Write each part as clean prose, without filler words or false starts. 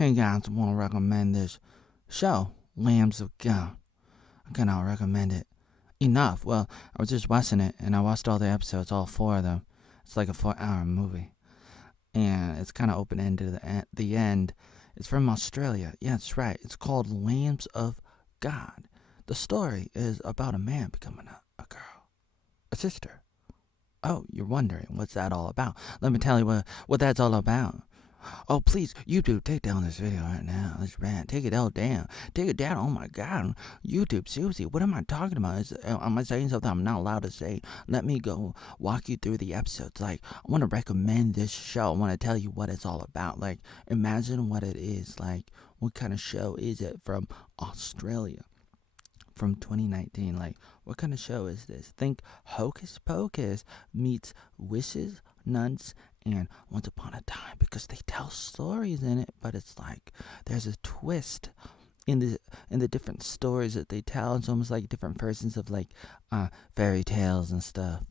Hey guys, I want to recommend this show, Lambs of God. I cannot recommend it enough. Well, I was just watching it, and I watched all the episodes, all 4 of them. It's like a 4-hour movie, and it's kind of open-ended at the end. It's from Australia. Yeah, that's right. It's called Lambs of God. The story is about a man becoming a girl, a sister. Oh, you're wondering, what's that all about? Let me tell you what that's all about. Oh, please, YouTube, take down this video right now. This rant. Take it all down. Take it down. Oh, my God. YouTube, seriously, what am I talking about? Am I saying something I'm not allowed to say? Let me go walk you through the episodes. Like, I want to recommend this show. I want to tell you what it's all about. Like, imagine what it is. Like, what kind of show is it from Australia? From 2019. Like, what kind of show is this? Think Hocus Pocus meets Wishes, Nuns, and Once Upon a Time, because they tell stories in it, but it's like there's a twist in the different stories that they tell. It's almost like different versions of like fairy tales and stuff,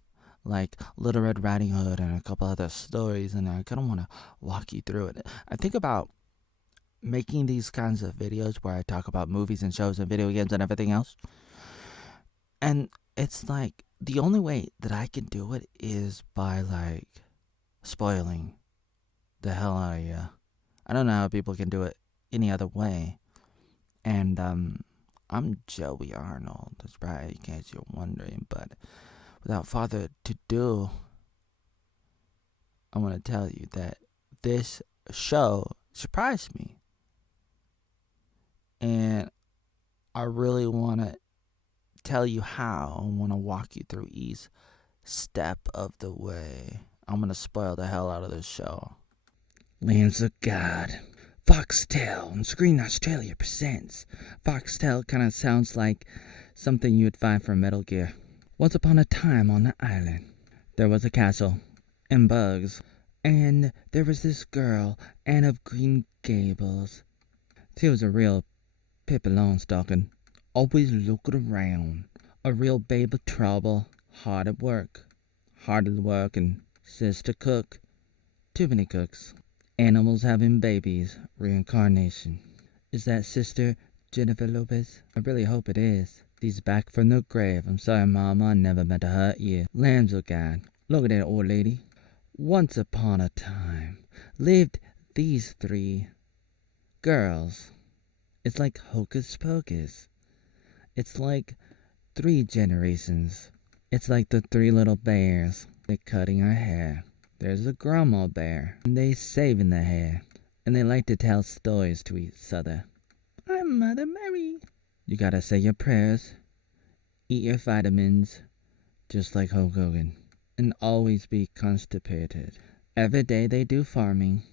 like Little Red Riding Hood and a couple other stories. And I kind of want to walk you through it. I think about making these kinds of videos where I talk about movies and shows and video games and everything else, and it's like the only way that I can do it is by like spoiling the hell out of you. I don't know how people can do it any other way. And I'm Joey Arnold. That's right, in case you're wondering. But without further ado, I want to tell you that this show surprised me, and I really want to tell you how. I want to walk you through each step of the way. I'm going to spoil the hell out of this show. Lambs of God. Foxtel and Screen Australia presents. Foxtel kind of sounds like something you would find from Metal Gear. Once upon a time on the island, there was a castle and bugs, and there was this girl, Anne of Green Gables. She was a real Pippi Longstocking, always looking around, a real babe of trouble, hard at work and sister cook, too many cooks, animals having babies, reincarnation. Is that Sister Jennifer Lopez? I really hope it is. She's back from the grave. I'm sorry, Mama, I never meant to hurt you. Lambs of God. Look at that old lady. Once upon a time lived these 3 girls. It's like Hocus Pocus. It's like 3 generations. It's like the 3 little bears. They're cutting our hair. There's a grandma bear, and they saving the hair. And they like to tell stories to each other. I'm Mother Mary. You gotta say your prayers, eat your vitamins, just like Hulk Hogan, and always be constipated. Every day they do farming.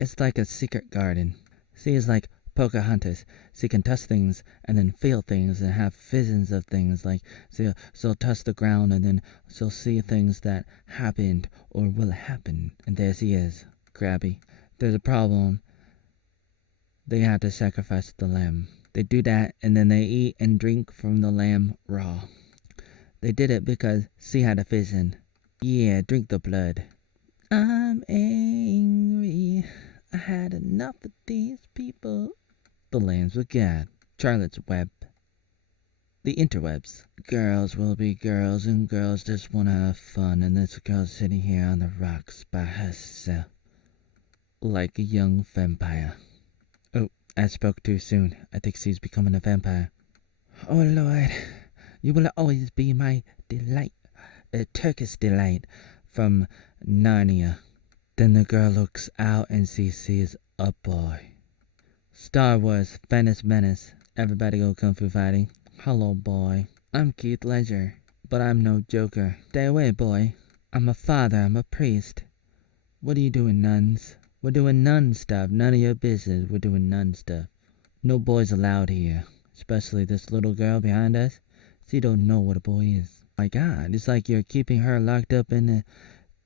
It's like a secret garden. See, it's like Pocahontas. She can touch things and then feel things and have visions of things. Like she'll touch the ground and then she'll see things that happened or will happen. And there she is, crabby. There's a problem. They have to sacrifice the lamb. They do that and then they eat and drink from the lamb raw. They did it because she had a vision. Yeah, drink the blood. I'm angry. I had enough of these people. The Lambs of God. Charlotte's Web. The interwebs. Girls will be girls, and girls just want to have fun, and this girl sitting here on the rocks by herself, like a young vampire. Oh, I spoke too soon. I think she's becoming a vampire. Oh, Lord, you will always be my delight, a Turkish delight from Narnia. Then the girl looks out and she sees a boy. Star Wars, Phantom Menace. Everybody go kung fu fighting. Hello, boy. I'm Keith Ledger, but I'm no Joker. Stay away, boy. I'm a father. I'm a priest. What are you doing, nuns? We're doing nun stuff. None of your business. We're doing nun stuff. No boys allowed here. Especially this little girl behind us. She don't know what a boy is. My God, it's like you're keeping her locked up in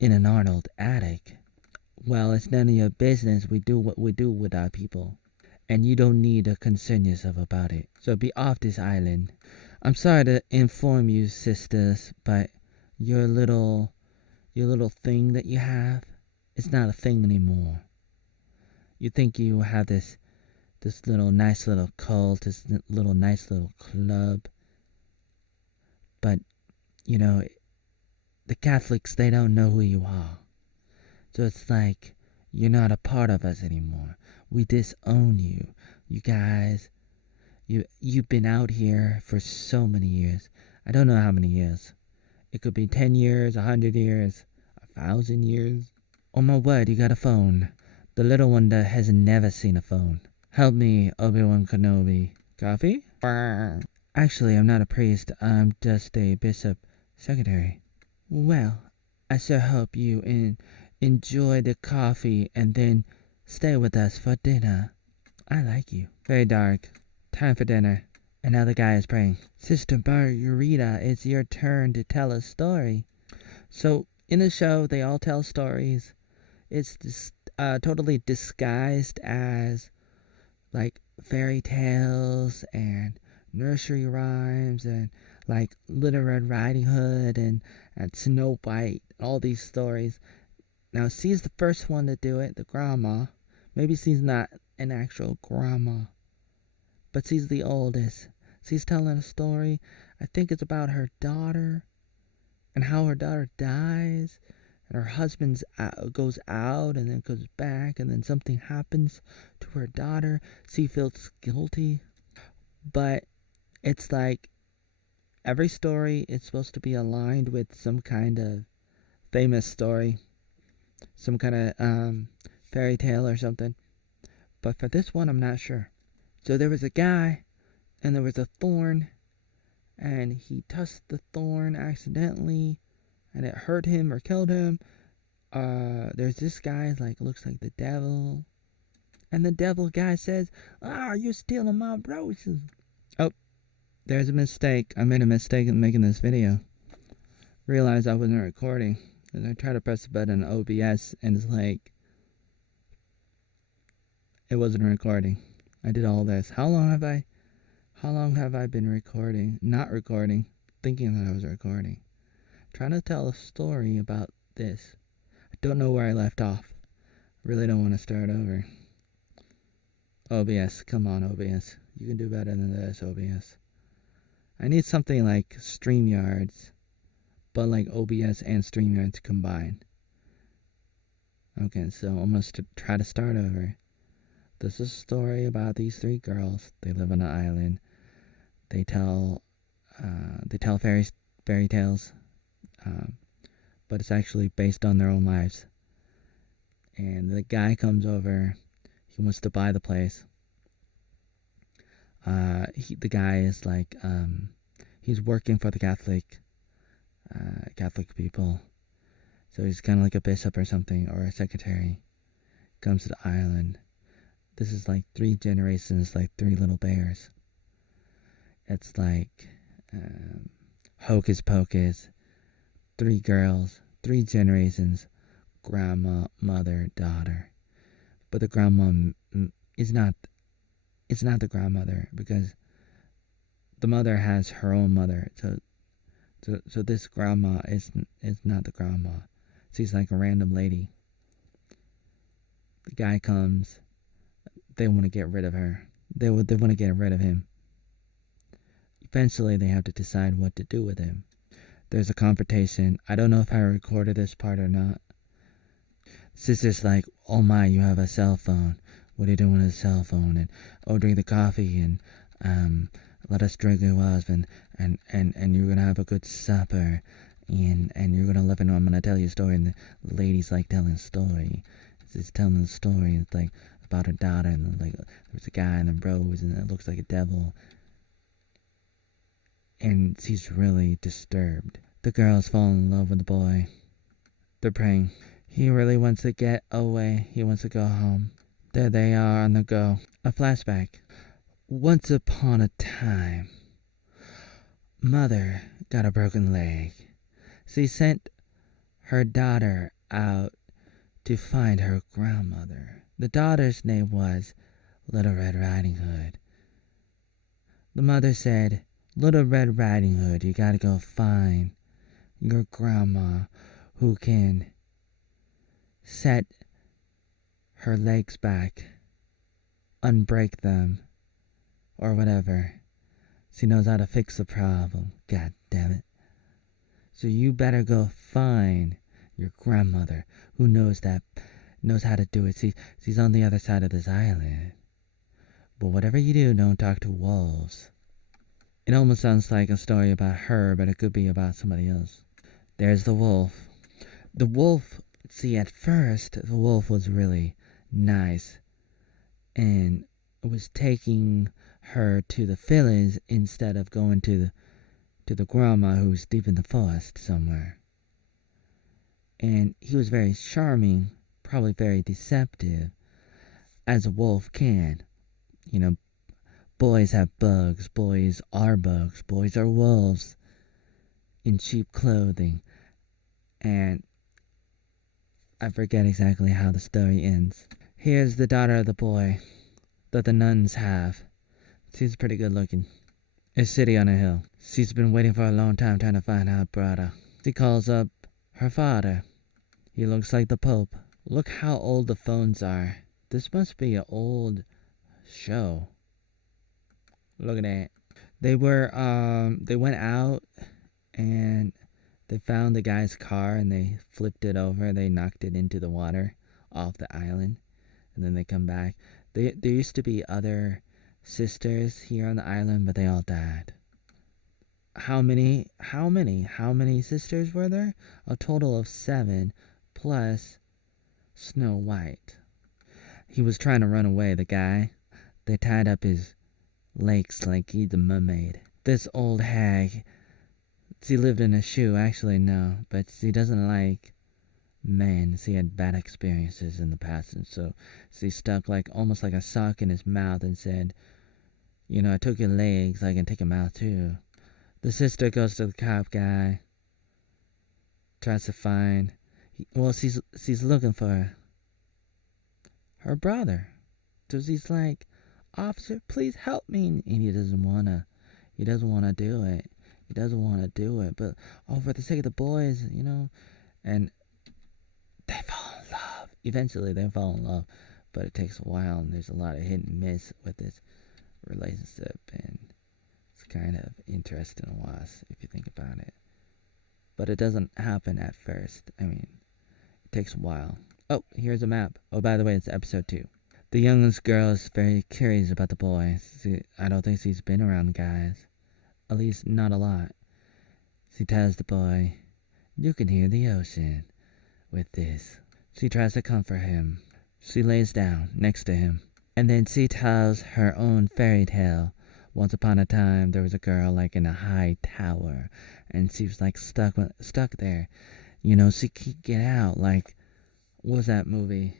an Arnold Attic. Well, it's none of your business. We do what we do with our people. And you don't need to concern yourself about it. So be off this island. I'm sorry to inform you, sisters, but your little thing that you have, it's not a thing anymore. You think you have this little nice little cult, this little nice little club. But, you know, the Catholics, they don't know who you are. So it's like, you're not a part of us anymore. We disown you. You guys, you've been out here for so many years. I don't know how many years. It could be 10 years, 100 years, 1,000 years. Oh my word, you got a phone. The little one that has never seen a phone. Help me, Obi-Wan Kenobi. Coffee? Actually, I'm not a priest. I'm just a bishop secretary. Well, I sure hope you enjoy the coffee and then stay with us for dinner. I like you. Very dark. Time for dinner. And now the guy is praying. Sister Margarita, it's your turn to tell a story. So, in the show, they all tell stories. It's totally disguised as, like, fairy tales and nursery rhymes and, like, Little Red Riding Hood and Snow White. All these stories. Now, she's the first one to do it, the grandma. Maybe she's not an actual grandma, but she's the oldest. She's telling a story. I think it's about her daughter and how her daughter dies, and her husband goes out and then goes back, and then something happens to her daughter. She feels guilty, but it's like every story is supposed to be aligned with some kind of famous story, some kind of fairy tale or something. But for this one, I'm not sure. So there was a guy, and there was a thorn, and he touched the thorn accidentally, and it hurt him or killed him. There's this guy, like, looks like the devil, and the devil guy says, you're stealing my roses. Oh, there's a mistake. I made a mistake in making this video. Realized I wasn't recording, and I tried to press the button on OBS, and it's like, it wasn't recording. I did all this. How long have I been recording? Not recording, thinking that I was recording. Trying to tell a story about this. I don't know where I left off. Really don't want to start over. OBS, come on, OBS. You can do better than this, OBS. I need something like StreamYards, but like OBS and StreamYards combined. Okay, so I'm going to try to start over. This is a story about these three girls. They live on an island. They tell fairy tales, but it's actually based on their own lives. And the guy comes over. He wants to buy the place. The guy is like, he's working for the Catholic people. So he's kind of like a bishop or something, or a secretary. Comes to the island. This is like 3 generations, like 3 little bears. It's like hocus pocus. 3 girls, 3 generations, grandma, mother, daughter. But the grandma is not. It's not the grandmother, because the mother has her own mother. So this grandma is not the grandma. She's like a random lady. The guy comes. They want to get rid of her. They want to get rid of him. Eventually, they have to decide what to do with him. There's a confrontation. I don't know if I recorded this part or not. Sister's like, oh my, you have a cell phone. What are you doing with a cell phone? And drink the coffee and let us drink your husband and you're gonna have a good supper and you're gonna love it. I'm gonna tell you a story. And the lady's like telling a story. She's telling a story. It's like about her daughter, and like there's a guy in the rose, and it looks like a devil. And she's really disturbed. The girls fall in love with the boy. They're praying. He really wants to get away. He wants to go home. There they are on the go. A flashback. Once upon a time, mother got a broken leg. She sent her daughter out to find her grandmother. The daughter's name was Little Red Riding Hood. The mother said, Little Red Riding Hood, you gotta go find your grandma who can set her legs back unbreak them or whatever. She knows how to fix the problem. God damn it. So you better go find your grandmother who knows how to do it. She's on the other side of this island. But whatever you do, don't talk to wolves. It almost sounds like a story about her, but it could be about somebody else. There's the wolf. The wolf, see, at first, the wolf was really nice and was taking her to the village instead of going to the grandma who's deep in the forest somewhere. And he was very charming, probably very deceptive, as a wolf can. You know, boys have bugs, boys are wolves in cheap clothing. And I forget exactly how the story ends. Here's the daughter of the boy that the nuns have. She's pretty good looking. Is sitting on a hill. She's been waiting for a long time trying to find her brother. She calls up her father. He looks like the Pope. Look how old the phones are. This must be an old show. Look at that. They went out and they found the guy's car and they flipped it over. They knocked it into the water off the island. And then they come back. There used to be other sisters here on the island, but they all died. How many sisters were there? A total of 7 plus Snow White. He was trying to run away, the guy. They tied up his legs like he's a mermaid. This old hag, she lived in a shoe. Actually, no, but she doesn't like men. She had bad experiences in the past, and so she stuck almost like a sock in his mouth and said, you know, I took your legs, I can take them out too. The sister goes to the cop guy, tries to find, she's looking for her brother. So she's like, officer, please help me. And he doesn't want to do it. He doesn't want to do it. But, for the sake of the boys, you know, and they fall in love. Eventually they fall in love, but it takes a while, and there's a lot of hit and miss with this relationship, and it's kind of interesting to watch if you think about it. But it doesn't happen at first. I mean, it takes a while. Oh, here's a map. Oh, by the way, it's episode 2. The youngest girl is very curious about the boy. I don't think she's been around guys. At least, not a lot. She tells the boy, you can hear the ocean with this. She tries to comfort him. She lays down next to him. And then she tells her own fairy tale. Once upon a time, there was a girl in a high tower. And she was stuck there. You know, she can't get out. What was that movie?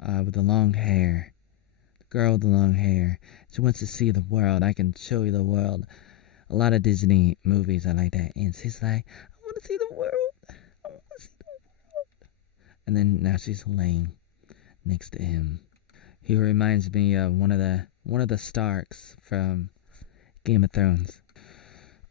With the long hair. The girl with the long hair. She wants to see the world. I can show you the world. A lot of Disney movies are like that. And she's like, I want to see the world. I want to see the world. And then now she's laying next to him. He reminds me of one of the Starks from Game of Thrones.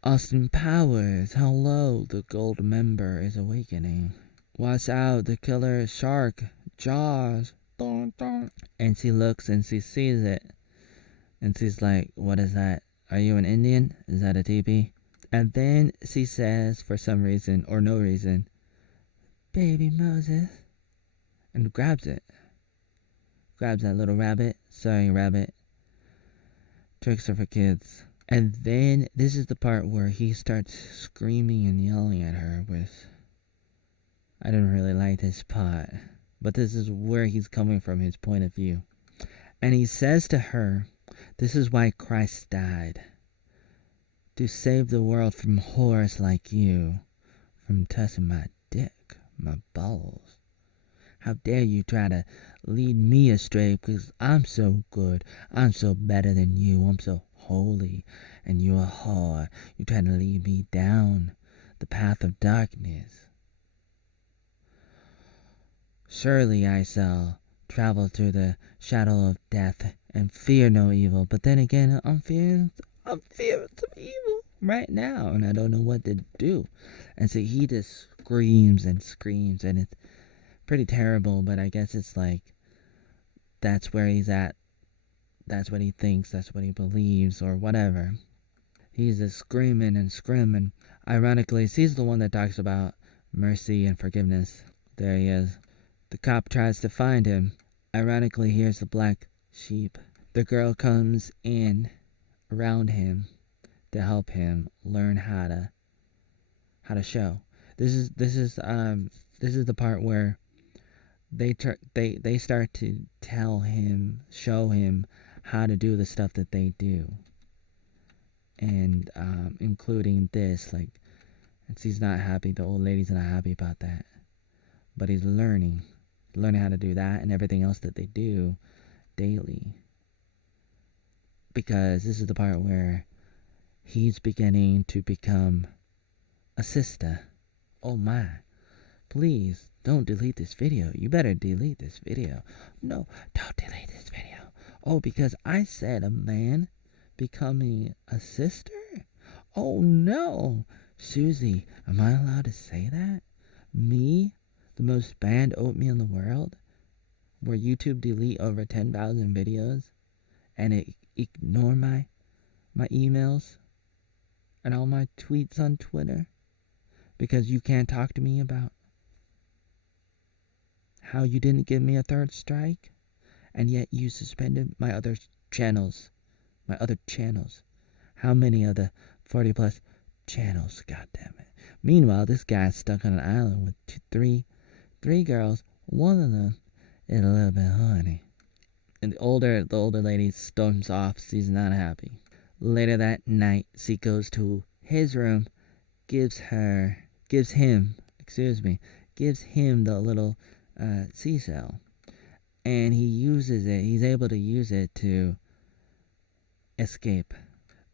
Austin Powers, hello, the gold member is awakening. Watch out, the killer shark, Jaws. Dun, dun. And she looks and she sees it. And she's like, what is that? Are you an Indian? Is that a teepee? And then she says, for some reason or no reason, baby Moses. And grabs it. Grabs that little rabbit. Sorry, rabbit. Tricks are for kids. And then this is the part where he starts screaming and yelling at her with... I didn't really like this part. But this is where he's coming from, his point of view. And he says to her, this is why Christ died. To save the world from whores like you. From touching my dick, my balls. How dare you try to lead me astray because I'm so good. I'm so better than you. I'm so holy. And you're a whore. You try to lead me down the path of darkness. Surely I shall travel through the shadow of death and fear no evil. But then again, I'm fearing some evil right now, and I don't know what to do. And so he just screams and screams, and it's pretty terrible, but I guess it's that's where he's at. That's what he thinks. That's what he believes, or whatever. He's just screaming and screaming. Ironically, he's the one that talks about mercy and forgiveness. There he is. The cop tries to find him. Ironically, here's the black sheep. The girl comes in around him to help him learn how to show. This is the part where they start to tell him, show him how to do the stuff that they do, and including this, like, he's not happy. The old lady's not happy about that, but he's learning how to do that and everything else that they do daily. Because this is the part where he's beginning to become a sister. Oh my. Please, don't delete this video. You better delete this video. No, don't delete this video. Oh, because I said a man becoming a sister? Oh no. Susie, am I allowed to say that? Me? The most banned oatmeal in the world? Where YouTube delete over 10,000 videos? And it ignore my emails? And all my tweets on Twitter? Because you can't talk to me about how you didn't give me a third strike, and yet you suspended my other channels. How many of the 40 plus channels? God damn it. Meanwhile, this guy's stuck on an island with three girls. One of them is a little bit horny. And the older lady storms off. She's not happy. Later that night, she goes to his room, gives him the little seashell, and he uses it. He's able to use it to escape.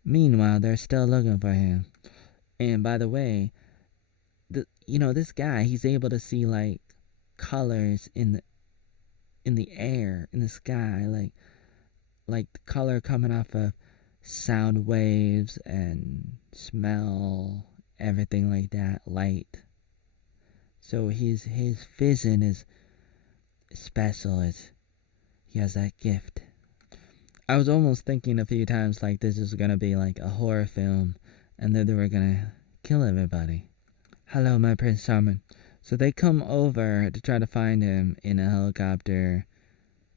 Meanwhile, they're still looking for him. And by the way, this guy, he's able to see like colors in the air, in the sky, like the color coming off of sound waves and smell, everything like that, light. So his vision is special. He has that gift. I was almost thinking a few times like this is gonna be like a horror film, and then they were gonna kill everybody. Hello, my Prince Charming. So they come over to try to find him in a helicopter.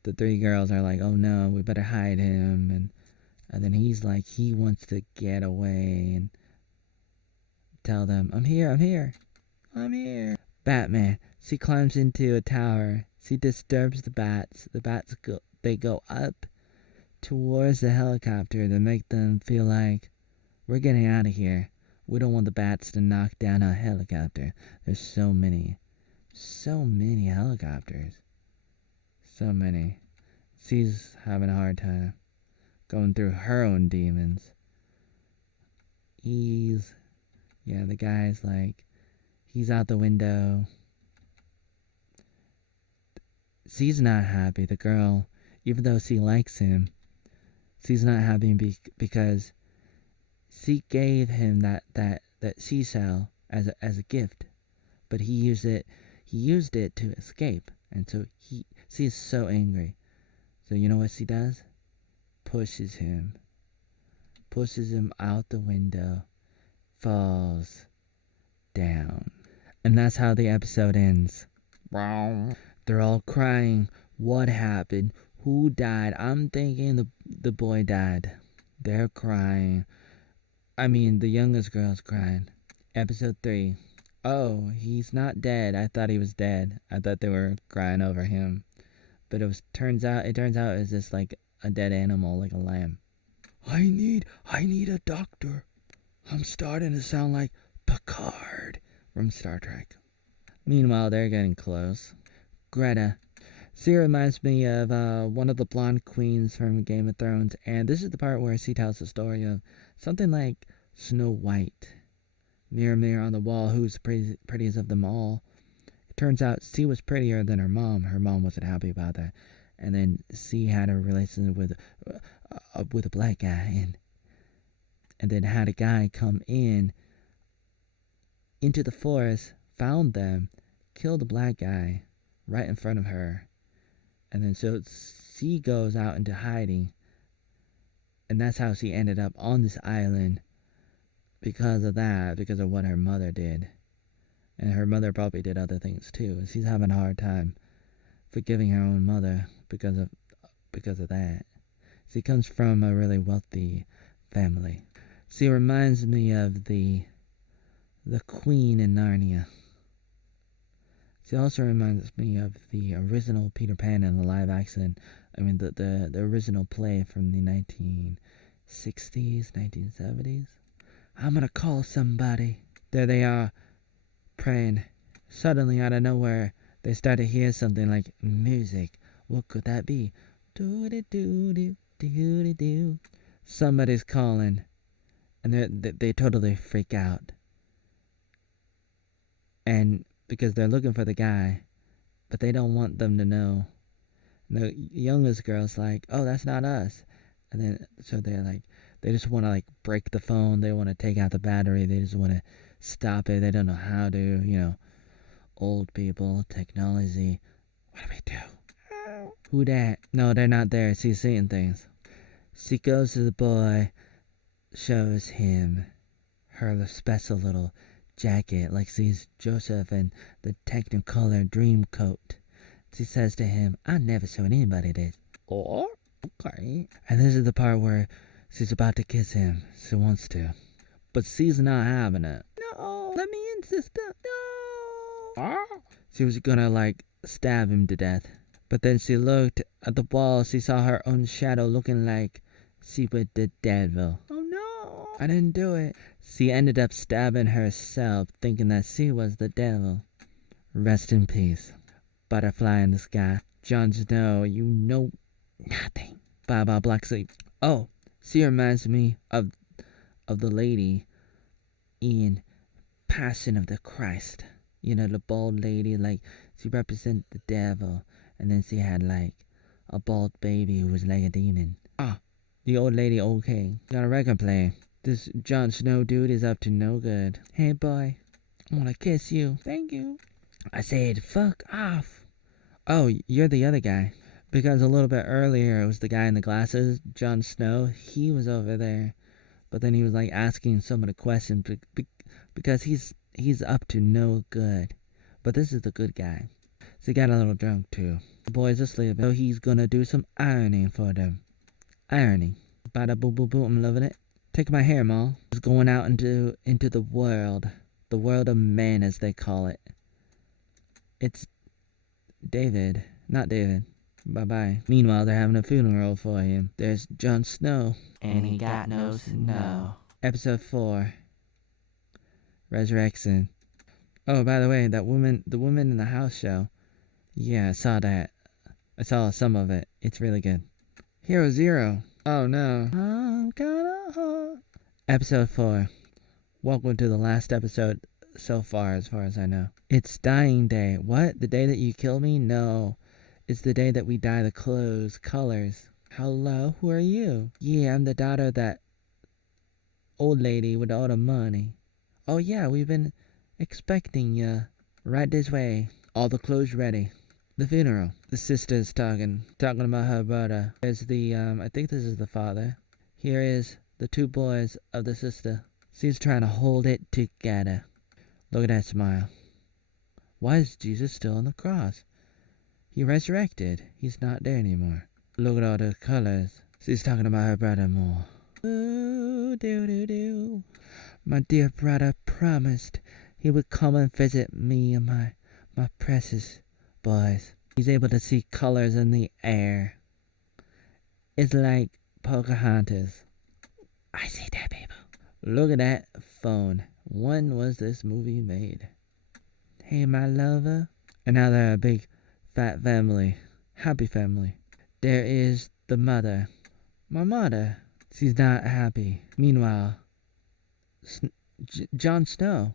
The three girls are like, oh no, we better hide him. And then he's like, he wants to get away and tell them, I'm here. Batman. She climbs into a tower. She disturbs the bats. The bats go up towards the helicopter to make them feel like, we're getting out of here. We don't want the bats to knock down our helicopter. There's so many helicopters. So many. She's having a hard time going through her own demons. The guy's like, he's out the window. She's not happy. The girl, even though she likes him, she's not happy because she gave him that seashell as a gift, but he used it to escape, and so she's so angry. So you know what she does? Pushes him out the window, falls down, and that's how the episode ends. They're all crying. What happened? Who died? I'm thinking the boy died. They're crying. I mean, the youngest girl's crying. Episode 3. Oh, he's not dead. I thought he was dead. I thought they were crying over him. But it turns out it's just like a dead animal, like a lamb. I need a doctor. I'm starting to sound like Picard from Star Trek. Meanwhile, they're getting close. Greta. She reminds me of one of the blonde queens from Game of Thrones, and this is the part where she tells the story of something like Snow White. Mirror, mirror on the wall, who's the prettiest of them all? It turns out she was prettier than her mom. Her mom wasn't happy about that, and then she had a relationship with a black guy, and then had a guy come into the forest, found them, killed the black guy right in front of her. And then so she goes out into hiding. And that's how she ended up on this island because of that, because of what her mother did. And her mother probably did other things too. She's having a hard time forgiving her own mother because of that. She comes from a really wealthy family. She reminds me of the queen in Narnia. She also reminds me of the original Peter Pan in the live action. I mean, the original play from the 1960s, 1970s. I'm gonna call somebody. There they are, praying. Suddenly, out of nowhere, they start to hear something like music. What could that be? Do-do-do-do-do-do-do. Somebody's calling, and they totally freak out. And because they're looking for the guy, but they don't want them to know. And the youngest girl's like, "Oh, that's not us." And then so they're like, they just want to like break the phone. They want to take out the battery. They just want to stop it. They don't know how to. You know, old people, technology. What do we do? Who that? No, they're not there. She's seeing things. She goes to the boy, shows him her special little jacket, like sees Joseph in the Technicolor dream coat. She says to him, "I never showed anybody this." Oh, okay. And this is the part where she's about to kiss him. She wants to. But she's not having it. "No, let me in, sister. No." She was gonna like stab him to death. But then she looked at the wall. She saw her own shadow looking like she was the devil. "Oh no, I didn't do it." She ended up stabbing herself, thinking that she was the devil. Rest in peace. Butterfly in the sky. Jon Snow, you know nothing. Bye bye, Black Sleep. Oh, she reminds me of the lady in Passion of the Christ. You know, the bald lady, like, she represents the devil. And then she had, like, a bald baby who was like a demon. The old lady, okay. Got a record player. This Jon Snow dude is up to no good. "Hey, boy, I want to kiss you." "Thank you." I said, "Fuck off." "Oh, you're the other guy." Because a little bit earlier, it was the guy in the glasses, Jon Snow. He was over there. But then he was, like, asking some of the questions because he's up to no good. But this is the good guy. So he got a little drunk, too. The boys asleep, so he's gonna do some ironing for them. Ironing. Bada boo boo boo, I'm loving it. Take my hair, Ma. He's going out into the world. The world of men, as they call it. It's David. Not David. Bye-bye. Meanwhile, they're having a funeral for him. There's Jon Snow. And he got no snow. Episode 4. Resurrection. Oh, by the way, the woman in the house show. Yeah, I saw that. I saw some of it. It's really good. Hero Zero. Oh no. I'm kinda hot. Episode 4. Welcome to the last episode so far as I know. It's dying day. What? The day that you kill me? No. It's the day that we dye the colors. Hello, who are you? Yeah, I'm the daughter of that old lady with all the money. Oh yeah, we've been expecting ya. Right this way. All the clothes ready. The funeral. The sister's talking about her brother. There's the, I think this is the father. Here is the two boys of the sister. She's trying to hold it together. Look at that smile. Why is Jesus still on the cross? He resurrected. He's not there anymore. Look at all the colors. She's talking about her brother more. Ooh, do. My dear brother promised he would come and visit me and my precious boys. He's able to see colors in the air. It's like Pocahontas. I see that, people. Look at that phone. When was this movie made? Hey, my lover. And now they're a big, fat family. Happy family. There is the mother. My mother. She's not happy. Meanwhile, Jon Snow.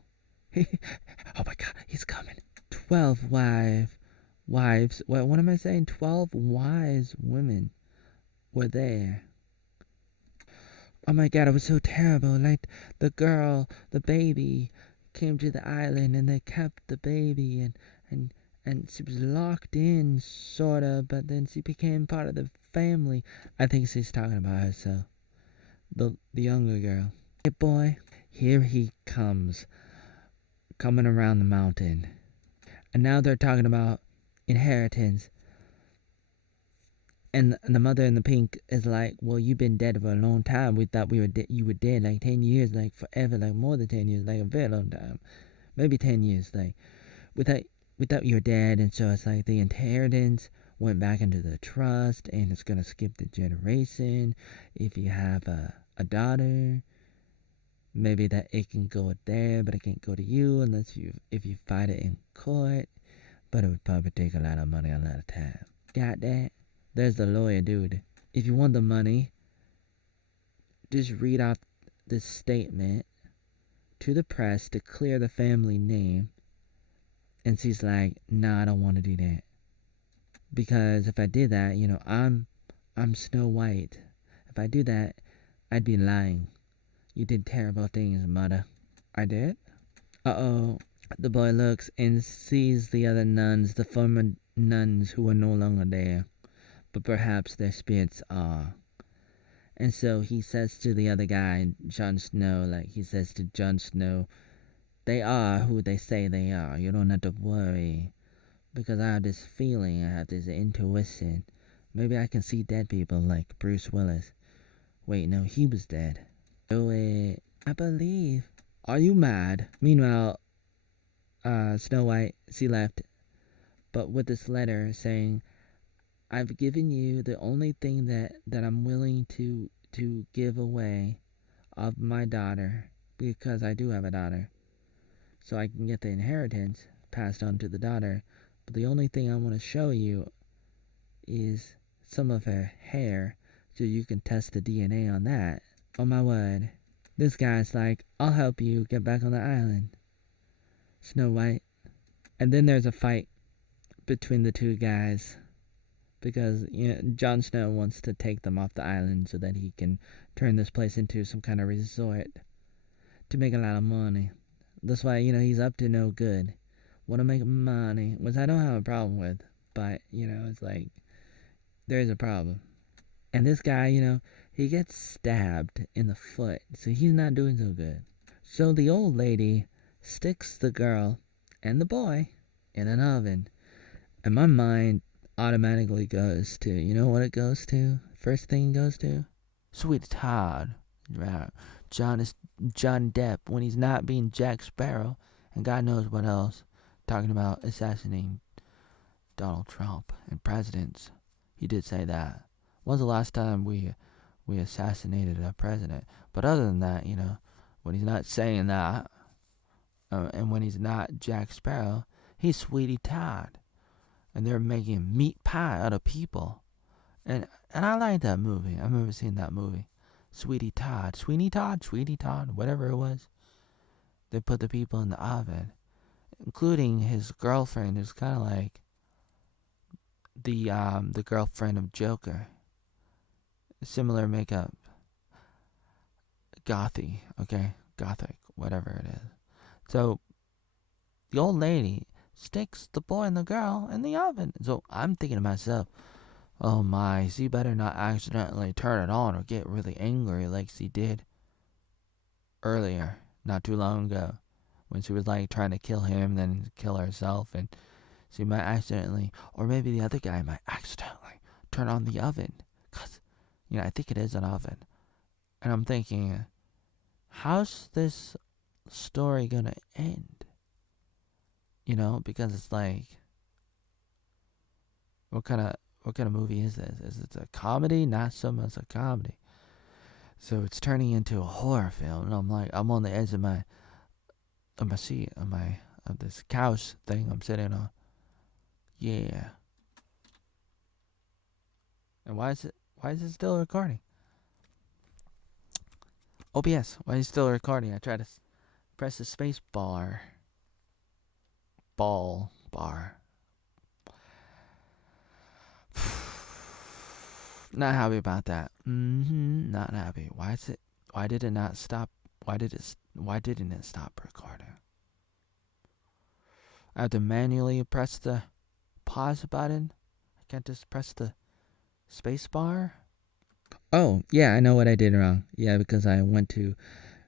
Oh my God, he's coming. 12 wives. What am I saying? 12 wise women were there. Oh my God, it was so terrible. Like, the girl, the baby, came to the island and they kept the baby and and she was locked in, sorta, but then she became part of the family. I think she's talking about herself. The younger girl. Hey boy, here he comes, coming around the mountain. And now they're talking about inheritance. And the mother in the pink is like, well, you've been dead for a long time. We thought you were dead like 10 years, like forever, like more than 10 years, like a very long time. Maybe 10 years, like, we thought you were dead, and so it's like the inheritance went back into the trust, and it's gonna skip the generation. If you have a daughter, maybe that it can go there, but it can't go to you if you fight it in court. But it would probably take a lot of money, a lot of time. Got that? There's the lawyer dude. If you want the money, just read off this statement to the press to clear the family name. And she's like, nah, I don't want to do that. Because if I did that, I'm Snow White. If I do that, I'd be lying. You did terrible things, mother. I did? Uh-oh. The boy looks and sees the other nuns, the former nuns who are no longer there. But perhaps their spirits are. And so he says to the other guy, Jon Snow, he says to Jon Snow, they are who they say they are. You don't have to worry. Because I have this feeling, I have this intuition. Maybe I can see dead people like Bruce Willis. Wait, no, he was dead. Do it. I believe. Are you mad? Meanwhile, Snow White, she left. But with this letter saying, I've given you the only thing that I'm willing to give away of my daughter. Because I do have a daughter. So I can get the inheritance passed on to the daughter. But the only thing I want to show you is some of her hair, so you can test the DNA on that. Oh my word. This guy's like, I'll help you get back on the island, Snow White. And then there's a fight between the two guys. Because Jon Snow wants to take them off the island so that he can turn this place into some kind of resort to make a lot of money. That's why, he's up to no good. Want to make money, which I don't have a problem with. But, it's like, there's a problem. And this guy, he gets stabbed in the foot. So he's not doing so good. So the old lady sticks the girl and the boy in an oven. And my mind automatically goes to, you know what it goes to? First thing it goes to? Sweet Todd. John Depp when he's not being Jack Sparrow, and God knows what else, talking about assassinating Donald Trump and presidents. He did say that. When's the last time we assassinated a president? But other than that, when he's not saying that, and when he's not Jack Sparrow, he's Sweetie Todd, and they're making meat pie out of people, and I like that movie. I remember seeing that movie. Sweeney Todd, whatever it was. They put the people in the oven, including his girlfriend, who's kind of like the girlfriend of Joker. Similar makeup, gothic, whatever it is. So the old lady sticks the boy and the girl in the oven. So I'm thinking to myself, oh my, she better not accidentally turn it on or get really angry like she did earlier, not too long ago, when she was trying to kill him, then kill herself, and she might accidentally, or maybe the other guy might accidentally turn on the oven, because, I think it is an oven. And I'm thinking, how's this story gonna end? Because it's like, what kind of movie is this? Is it a comedy? Not so much a comedy. So it's turning into a horror film, and I'm on the edge of my seat, of this couch thing I'm sitting on. Yeah. And why is it still recording? OBS, why is it still recording? I try to press the space bar. Bar. Not happy about that. Not happy. Why did it not stop? Why didn't it stop recording? I have to manually press the pause button? I can't just press the space bar? Oh, yeah, I know what I did wrong. Yeah, because I went to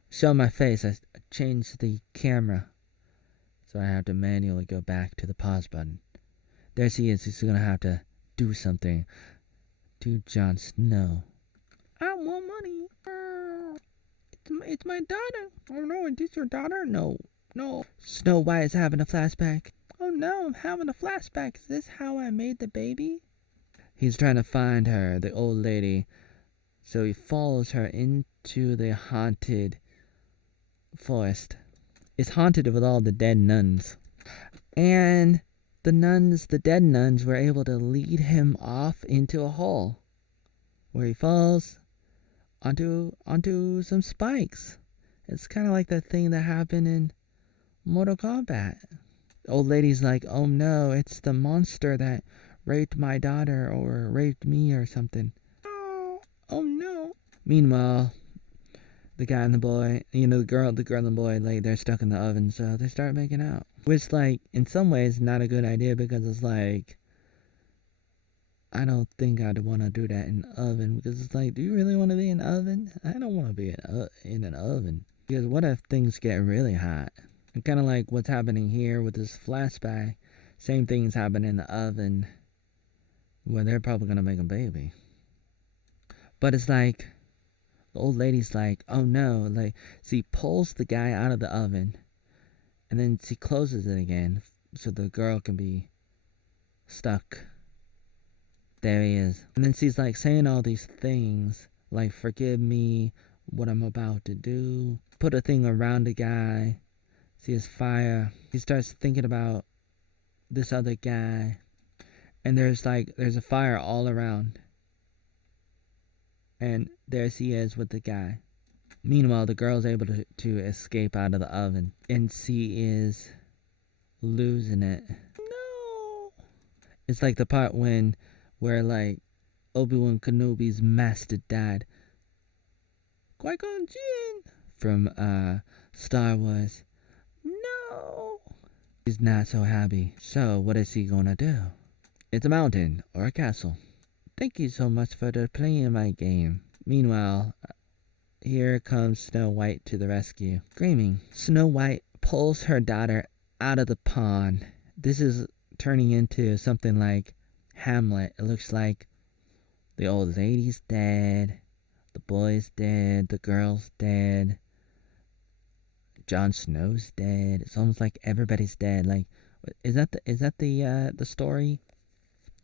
show my face. I changed the camera. So I have to manually go back to the pause button. There she is. She's going to have to do something to Jon Snow. I want money. It's my daughter. Oh no, is this your daughter? No. Snow White is having a flashback. Oh no, I'm having a flashback. Is this how I made the baby? He's trying to find her, the old lady. So he follows her into the haunted forest. It's haunted with all the dead nuns. And the dead nuns, were able to lead him off into a hole where he falls onto some spikes. It's kind of like that thing that happened in Mortal Kombat. The old lady's like, oh no, it's the monster that raped my daughter or raped me or something. Oh no. Meanwhile, the guy and the boy, the girl and the boy, like, they're stuck in the oven, so they start making out. Which, like, in some ways, not a good idea, because it's like, I don't think I'd want to do that in an oven, because it's like, do you really want to be in an oven? I don't want to be in an oven. Because what if things get really hot? And kind of like what's happening here with this flashback, same things happen in the oven, where they're probably going to make a baby. But it's like, the old lady's like, oh no, like, she pulls the guy out of the oven, and then she closes it again, so the girl can be stuck. There he is. And then she's like saying all these things, like, forgive me, what I'm about to do. Put a thing around the guy. See his fire. He starts thinking about this other guy. And there's a fire all around. And there she is with the guy. Meanwhile, the girl's able to escape out of the oven. And she is losing it. No! It's like the part where like Obi-Wan Kenobi's master died. Qui-Gon Jinn from Star Wars. No! He's not so happy. So what is he gonna do? It's a mountain or a castle. Thank you so much for playing my game. Meanwhile, here comes Snow White to the rescue. Screaming, Snow White pulls her daughter out of the pond. This is turning into something like Hamlet. It looks like the old lady's dead, the boy's dead, the girl's dead, Jon Snow's dead. It's almost like everybody's dead. Like, is that the story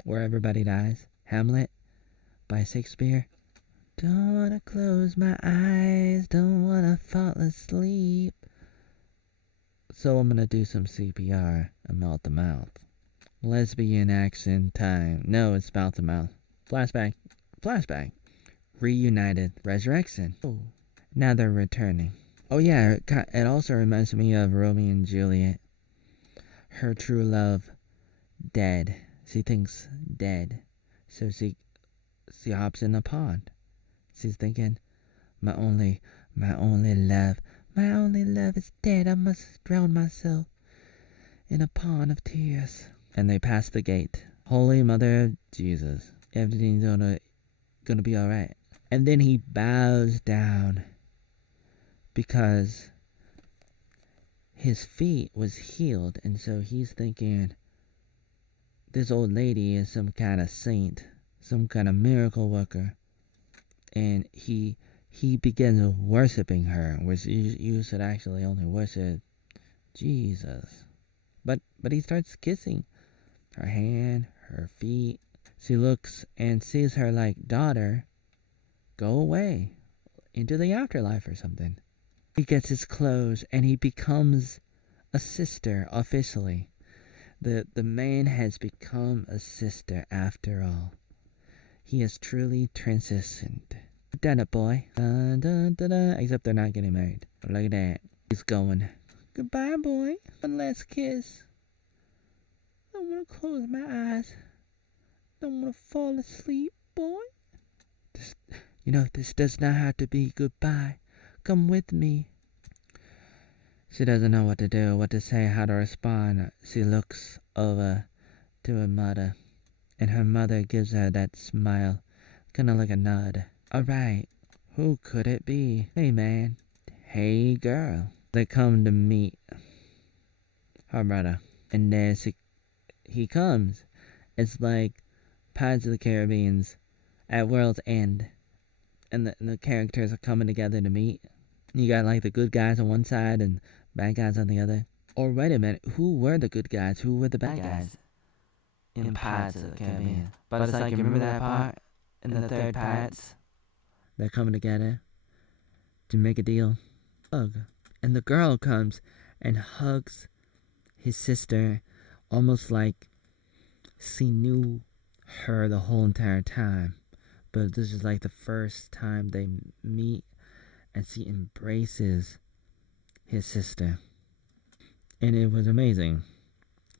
where everybody dies? Hamlet by Shakespeare. Don't wanna close my eyes, don't wanna fall asleep. So I'm gonna do some CPR and mouth to mouth. Lesbian action time. No, it's mouth to mouth. Flashback. Reunited. Resurrection. Oh. Now they're returning. Oh yeah, it also reminds me of Romeo and Juliet. Her true love dead. She thinks dead. So she hops in the pond. She's thinking, my only love is dead. I must drown myself in a pond of tears. And they pass the gate. Holy Mother of Jesus, everything's gonna be alright. And then he bows down because his feet was healed, and so he's thinking this old lady is some kind of saint, some kind of miracle worker. And he begins worshiping her, which you should actually only worship Jesus. But he starts kissing her hand, her feet. She looks and sees her like daughter go away into the afterlife or something. He gets his clothes and he becomes a sister officially. The man has become a sister after all. He has truly transitioned. Done it, boy. Dun, dun, dun, dun. Except they're not getting married. Look at that. He's going. Goodbye, boy. One last kiss. I don't want to close my eyes. Don't want to fall asleep, boy. This does not have to be goodbye. Come with me. She doesn't know what to do, what to say, how to respond. She looks over to her mother, and her mother gives her that smile, kinda like a nod. Alright, who could it be? Hey man, hey girl. They come to meet her brother, and there's he comes. It's like Pirates of the Caribbean's at World's End, and the characters are coming together to meet. You got like the good guys on one side and bad guys on the other. Or wait a minute, who were the good guys? Who were the bad guys? In Pirates of the Caribbean. But it's like, you remember that part in the third Pirates? They're coming together to make a deal. Hug. And the girl comes and hugs his sister, almost like she knew her the whole entire time. But this is like the first time they meet, and she embraces his sister. And it was amazing.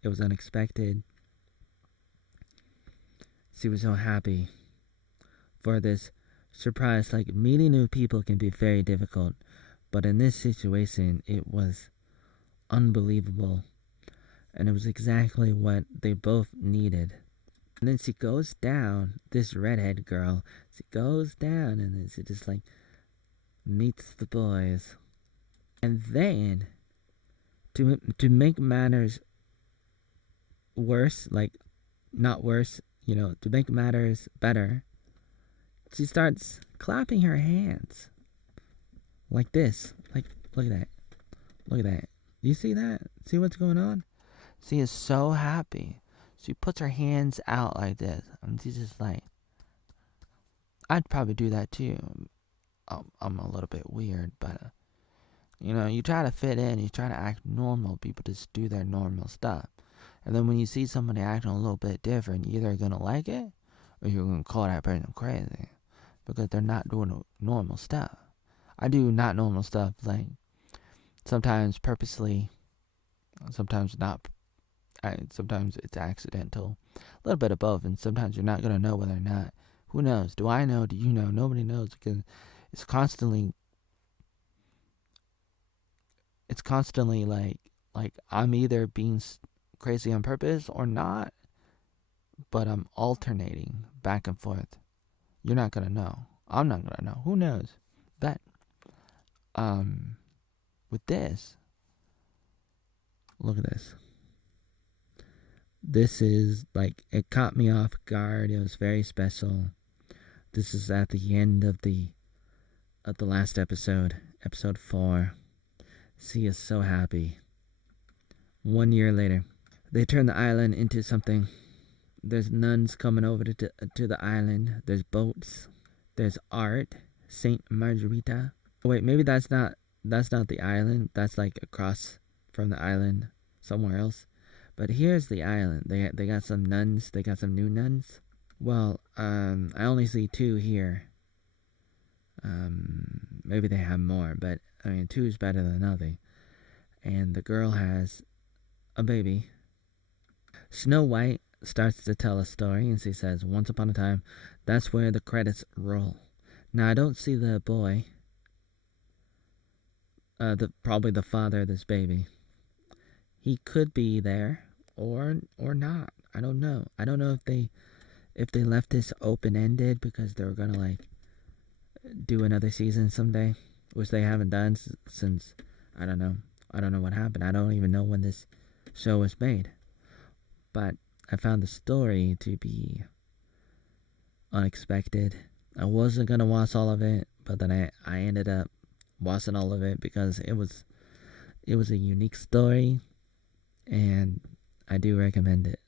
It was unexpected. She was so happy for this surprise. Like, meeting new people can be very difficult, but in this situation, it was unbelievable. And it was exactly what they both needed. And then she goes down, this redhead girl, she goes down and then she just like meets the boys. And then, to make matters worse, like, not worse, to make matters better, she starts clapping her hands. Like this. Like, look at that. Look at that. Do you see that? See what's going on? She is so happy. She puts her hands out like this. And she's just like, I'd probably do that too. I'm a little bit weird, but, you try to fit in. You try to act normal. People just do their normal stuff. And then when you see somebody acting a little bit different, you're either going to like it or you're going to call that person crazy because they're not doing normal stuff. I do not normal stuff, like sometimes purposely, sometimes not. Sometimes it's accidental, a little bit of both, and sometimes you're not going to know whether or not. Who knows? Do I know? Do you know? Nobody knows, because it's constantly like I'm either being crazy on purpose or not, but I'm alternating back and forth. You're not going to know. I'm not going to know. Who knows? But with this, look at this. This is like, it caught me off guard. It was very special. This is at the end of the last episode 4. She is so happy. 1 year later, they turn the island into something. There's nuns coming over to the island. There's boats. There's art. Saint Margarita. Oh, wait, maybe that's not the island. That's like across from the island somewhere else. But here's the island. They got some nuns. They got some new nuns. Well, I only see 2 here. Maybe they have more, but I mean, 2 is better than nothing. And the girl has a baby. Snow White starts to tell a story, and she says, "Once upon a time," that's where the credits roll. Now, I don't see the boy. Probably the father of this baby. He could be there or not. I don't know. I don't know if they left this open-ended because they were gonna like do another season someday, which they haven't done since I don't know. I don't know what happened. I don't even know when this show was made. But I found the story to be unexpected. I wasn't gonna watch all of it, but then I ended up watching all of it because it was a unique story, and I do recommend it.